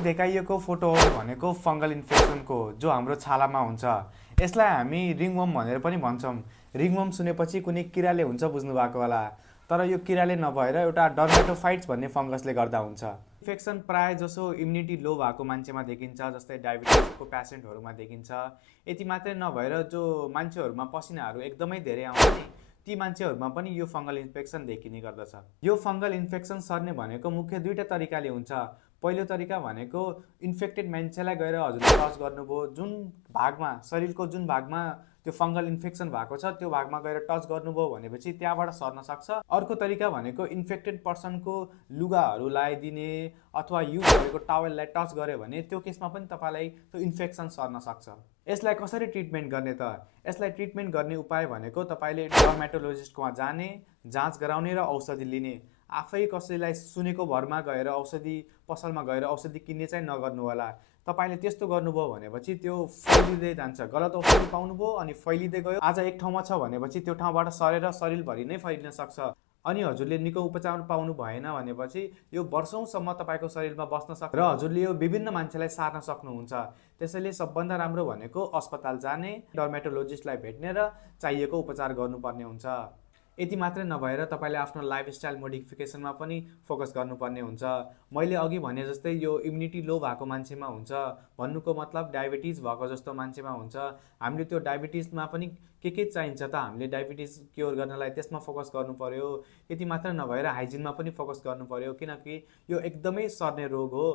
देखाइएको फोटो भनेको फंगल इन्फेक्सनको जो हाम्रो छालामा हुन्छ। यसलाई हामी रिङवर्म भनेर पनि भन्छौँ। रिङवर्म सुनेपछि कुनै किराले हुन्छ बुझ्नु भएको होला, तर यो किराले नभएर एउटा डर्मेटोफाइट्स भन्ने फंगसले गर्दा हुन्छ। इन्फेक्सन प्राय जसो इम्युनिटी लो भएको मान्छेमा देखिन्छ, जस्तै डायबिटिजको पेसेन्टहरूमा देखिन्छ। यति मात्रै नभएर जो मान्छेहरूमा पसिनाहरू एकदमै धेरै आउँछ नि, ती मान्छेहरूमा पनि यो फंगल इन्फेक्सन देखिने गर्दछ। यो फंगल इन्फेक्सन सर्ने भनेको मुख्य दुईटा तरिकाले हुन्छ। पहिलो तरिका भनेको इन्फेक्टेड मान्छेलाई गएर हजुरले टच गर्नुभयो, जुन भागमा शरीरको जुन भागमा त्यो फंगल इन्फेक्सन भएको छ त्यो भागमा गएर टच गर्नुभयो भनेपछि त्यहाँबाट सर्न सक्छ। अर्को तरिका भनेको इन्फेक्टेड पर्सनको लुगाहरू लगाइदिने अथवा युज गरेको टावेललाई टच गर्यो भने त्यो केसमा पनि तपाईलाई त्यो इन्फेक्सन सर्न सक्छ। यसलाई कसरी ट्रिटमेन्ट गर्ने त? यसलाई ट्रिटमेन्ट गर्ने उपाय भनेको तपाईले डर्मेटोलोजिस्टकोमा जाने, जाँच गराउने र औषधि लिने। आफै कसैलाई सुनेको भरमा गएर औषधि पसलमा गएर औषधि किन्ने चाहिँ नगर्नु होला। तपाईले त्यस्तो गर्नुभयो भनेपछि त्यो फैलिँदै जान्छ। गलत औषधि पाउनुभयो अनि फैलिँदै गयो। आज एक ठाउँमा छ भनेपछि त्यो ठाउँबाट सरेर शरीरभरि नै फैलिन सक्छ। अनि हजुरले निको उपचार पाउनु भएन भनेपछि यो वर्षौंसम्म तपाईको शरीरमा बस्न सक्छ र हजुरले यो विभिन्न मान्छेलाई सार्न सक्नुहुन्छ। त्यसैले सबभन्दा राम्रो भनेको अस्पताल जाने, डर्मेटोलोजिस्टलाई भेट्ने र चाहिएको उपचार गर्नुपर्ने हुन्छ। यति मात्रै नभएर तपाईले आफ्नो लाइफस्टाइल मोडिफिकेसनमा पनि फोकस गर्नुपर्ने हुन्छ। मैले अघि भने जस्तै यो इम्युनिटी लो भएको मान्छेमा हुन्छ, भन्नुको मतलब डायबिटिज भएको जस्तो मान्छेमा हुन्छ। हामीले त्यो डायबिटिजमा पनि के चाहिन्छ त? हामीले डायबिटिज क्योर गर्नलाई त्यसमा फोकस गर्नु पर्यो। यति मात्र नभएर हाइजिनमा पनि फोकस गर्नु पर्यो, किनकि यो एकदमै सर्ने रोग हो।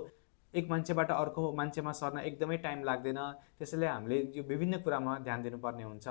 एक मान्छेबाट अर्को मान्छेमा सर्न एकदमै टाइम लाग्दैन। त्यसैले हामीले यो विभिन्न कुरामा ध्यान दिनुपर्ने हुन्छ।